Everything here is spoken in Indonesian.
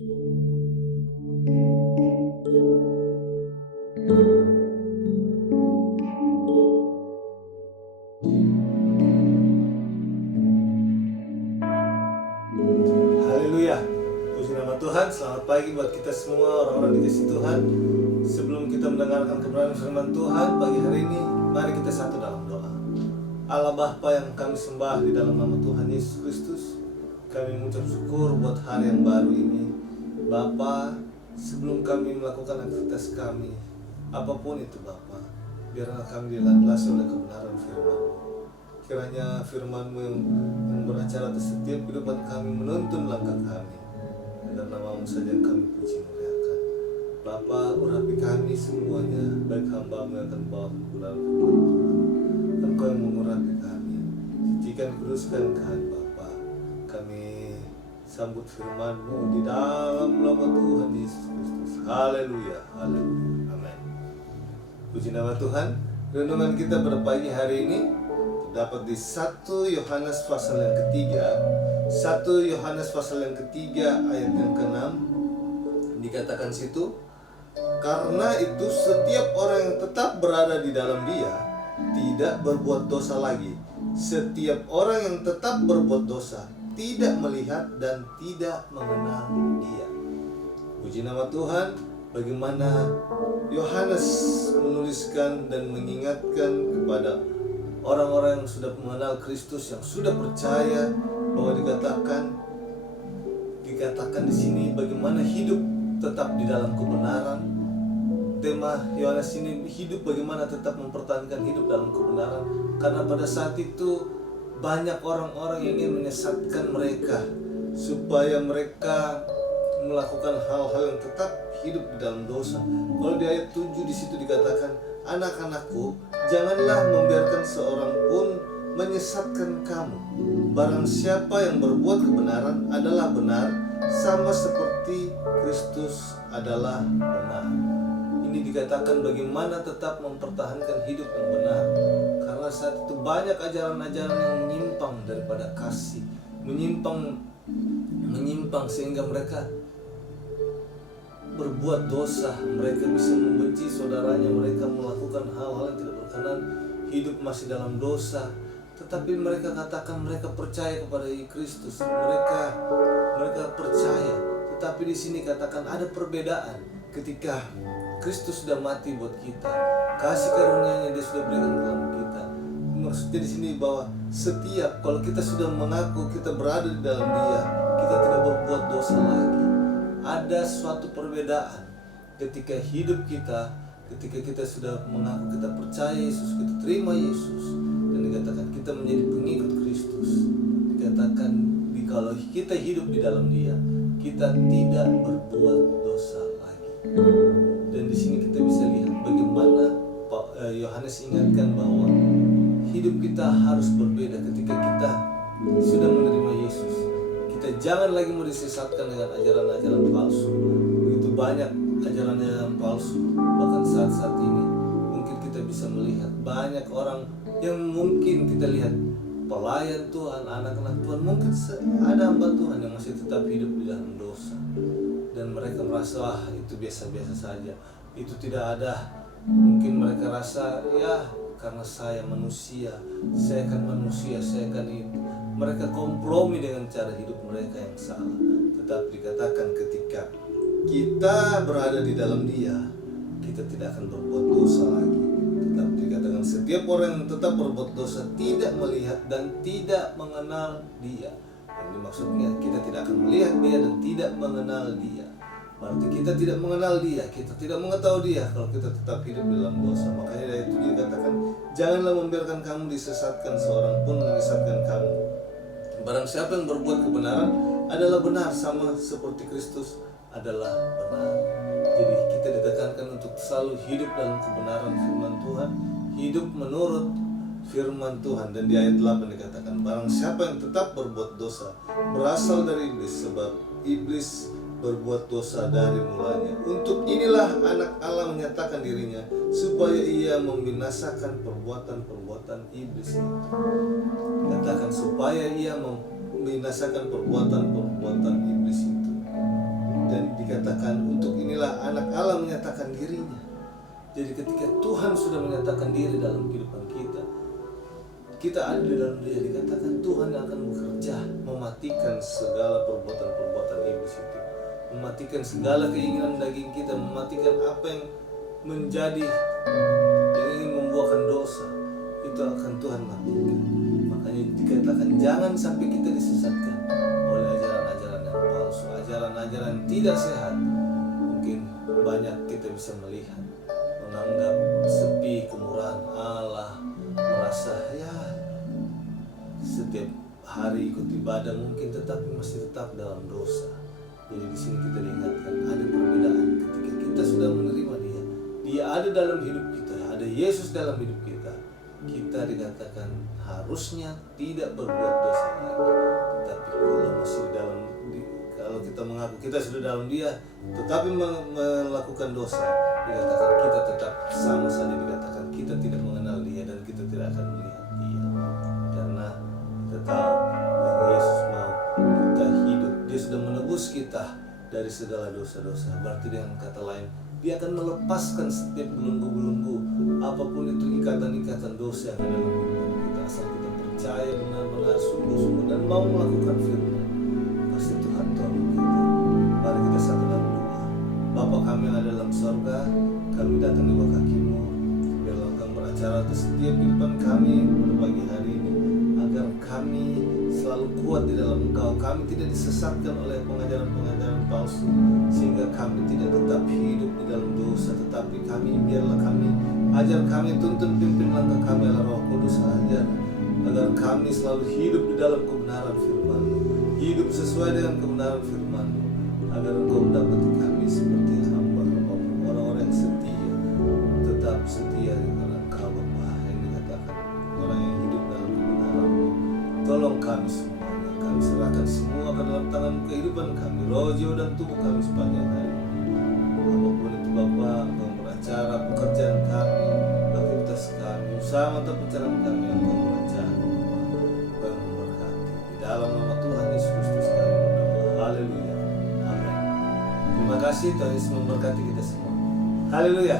Haleluya, puji nama Tuhan. Selamat pagi buat kita semua orang-orang dikasih Tuhan. Sebelum kita mendengarkan kebenaran firman Tuhan pagi hari ini, mari kita satu dalam doa. Allah Bapa yang kami sembah di dalam nama Tuhan Yesus Kristus, kami mengucap syukur buat hari yang baru ini. Bapa, sebelum kami melakukan aktivitas kami, apapun itu Bapa, biarlah kami dilandasi oleh kebenaran firman. Kiranya firman-Mu yang beracara atas setiap kehidupan kami, menuntun langkah kami, agar nama-Mu saja yang kami puji muliakan. Bapa, urapi kami semuanya, baik hamba-Mu yang akan bawa kebenaran firman Tuhan. Engkau yang mengurapi kami, sucikan kuduskan kami Bapa. Kami sambut firman-Mu di dalam nama Tuhan Yesus Kristus. Haleluya, haleluya, amin. Puji nama Tuhan. Renungan kita pada pagi hari ini dapat di 1 Yohanes pasal yang ketiga. 1 Yohanes pasal yang ketiga ayat yang ke-6 dikatakan situ, karena itu setiap orang yang tetap berada di dalam Dia tidak berbuat dosa lagi. Setiap orang yang tetap berbuat dosa tidak melihat dan tidak mengenal Dia. Puji nama Tuhan. Bagaimana Yohanes menuliskan dan mengingatkan kepada orang-orang yang sudah mengenal Kristus, yang sudah percaya, bahwa dikatakan di sini bagaimana hidup tetap di dalam kebenaran. Tema Yohanes ini hidup bagaimana tetap mempertahankan hidup dalam kebenaran, karena pada saat itu banyak orang-orang yang ingin menyesatkan mereka supaya mereka melakukan hal-hal yang tetap hidup di dalam dosa. Kalau di ayat 7 di situ dikatakan, anak-anakku, janganlah membiarkan seorang pun menyesatkan kamu. Barang siapa yang berbuat kebenaran adalah benar, sama seperti Kristus adalah benar. Ini dikatakan bagaimana tetap mempertahankan hidup yang benar, karena saat itu banyak ajaran-ajaran yang menyimpang daripada kasih, menyimpang sehingga mereka berbuat dosa, mereka bisa membenci saudaranya, mereka melakukan hal-hal yang tidak berkenan, hidup masih dalam dosa. Tetapi mereka katakan mereka percaya kepada Kristus, mereka percaya. Tetapi di sini katakan ada perbedaan ketika Kristus sudah mati buat kita, kasih karunia-Nya Dia sudah berikan kepada kita. Maksudnya di sini bahwa setiap kalau kita sudah mengaku kita berada di dalam Dia, kita tidak berbuat dosa lagi. Ada suatu perbedaan ketika hidup kita, ketika kita sudah mengaku kita percaya Yesus, kita terima Yesus, dan dikatakan kita menjadi pengikut Kristus. Dikatakan kalau kita hidup di dalam Dia, kita tidak berbuat dosa lagi. Dan di sini kita bisa lihat bagaimana Yohanes ingatkan bahwa hidup kita harus berbeda ketika kita sudah menerima Yesus. Kita jangan lagi mau disesatkan dengan ajaran-ajaran palsu. Begitu banyak ajaran-ajaran palsu. Bahkan saat-saat ini mungkin kita bisa melihat banyak orang yang mungkin kita lihat pelayan Tuhan, anak-anak Tuhan, mungkin ada hamba Tuhan yang masih tetap hidup di dalam dosa. Dan mereka merasa itu biasa-biasa saja, itu tidak ada. Mungkin mereka rasa ya karena saya manusia, saya akan itu. Mereka kompromi dengan cara hidup mereka yang salah. Tetapi dikatakan ketika kita berada di dalam Dia, kita tidak akan berbuat dosa lagi. Tetapi dikatakan setiap orang yang tetap berbuat dosa tidak melihat dan tidak mengenal Dia. Yang maksudnya kita tidak akan melihat Dia dan tidak mengenal Dia. Berarti kita tidak mengenal Dia, kita tidak mengetahui Dia kalau kita tetap hidup dalam dosa. Makanya dari itu Dia katakan, janganlah membiarkan kamu disesatkan, seorang pun menyesatkan kamu. Barang siapa yang berbuat kebenaran adalah benar, sama seperti Kristus adalah benar. Jadi kita ditekankan untuk selalu hidup dalam kebenaran firman Tuhan, hidup menurut firman Tuhan. Dan di ayat 8 dikatakan, barang siapa yang tetap berbuat dosa berasal dari iblis, sebab iblis berbuat dosa dari mulanya. Untuk inilah anak Allah menyatakan dirinya, supaya ia membinasakan perbuatan-perbuatan iblis itu. Katakan supaya ia membinasakan perbuatan-perbuatan iblis itu. Dan dikatakan untuk inilah anak Allah menyatakan dirinya. Jadi ketika Tuhan sudah menyatakan diri dalam kehidupan kita, kita ada di dalam Dia, dikatakan Tuhan yang akan bekerja mematikan segala perbuatan-perbuatan iblis itu, mematikan segala keinginan daging kita, mematikan apa yang menjadi yang ingin membuahkan dosa, itu akan Tuhan matikan. Makanya dikatakan jangan sampai kita disesatkan oleh ajaran-ajaran yang palsu, ajaran-ajaran yang tidak sehat. Mungkin banyak kita bisa melihat, menganggap sepi kemurahan Allah, merasa ya setiap hari ikut ibadah mungkin, tetapi masih tetap dalam dosa. Jadi di sini kita diingatkan ada perbedaan ketika kita sudah menerima Dia ada dalam hidup kita, ada Yesus dalam hidup kita. Kita dikatakan harusnya tidak berbuat dosa lagi. Tapi kalau masih kalau kita mengaku kita sudah dalam Dia, tetapi melakukan dosa, dikatakan kita tetap sama saja, dikatakan kita tidak mengenal Dia dan kita tidak akan melihat Dia. Karena kita tahu yang Yesus mau kita hidup, Dia sudah menebus kita dari segala dosa-dosa. Berarti dengan kata lain, Dia akan melepaskan setiap belenggu-belenggu, apapun itu ikatan-ikatan dosa yang ada dalam kehidupan kita. Asal kita percaya benar-benar sungguh-sungguh dan mau melakukan firman, pasti Tuhan tolong kita. Mari kita satu dalam doa. Bapa kami yang ada dalam sorga, kami datang di bawah kaki-Mu. Biarlah Engkau beracara atas setiap kehidupan kami pada pagi hari ini, agar kami selalu kuat di dalam Engkau. Kami tidak disesatkan oleh pengajaran-pengajaran palsu, sehingga kami tidak tetap hidup di dalam dosa, tetapi biarlah kami ajar kami, tuntun pimpin langkah kami oleh Roh Kudus, ajar agar kami selalu hidup di dalam kebenaran firman-Mu, hidup sesuai dengan kebenaran firman-Mu, agar Engkau mendapati kami seperti hamba-Mu, orang-orang yang setia, tetap setia kepada Engkau Bapa, yang dikatakan orang yang hidup dalam kebenaran-Mu. Tolong kami semuanya, kami serahkan semua ke dalam tangan kehidupan kami, roh, jiwa, dan tubuh kami sepanjang hari. Apapun itu Bapa, Engkau beracara pekerjaan kami, aktivitas kami, usaha atau pencarian kami, yang Engkau beracara, Engkau yang memberkati. Di dalam nama Tuhan Yesus Kristus kami berdoa. Haleluya. Amin. Terima kasih, Tuhan Yesus memberkati kita semua. Haleluya.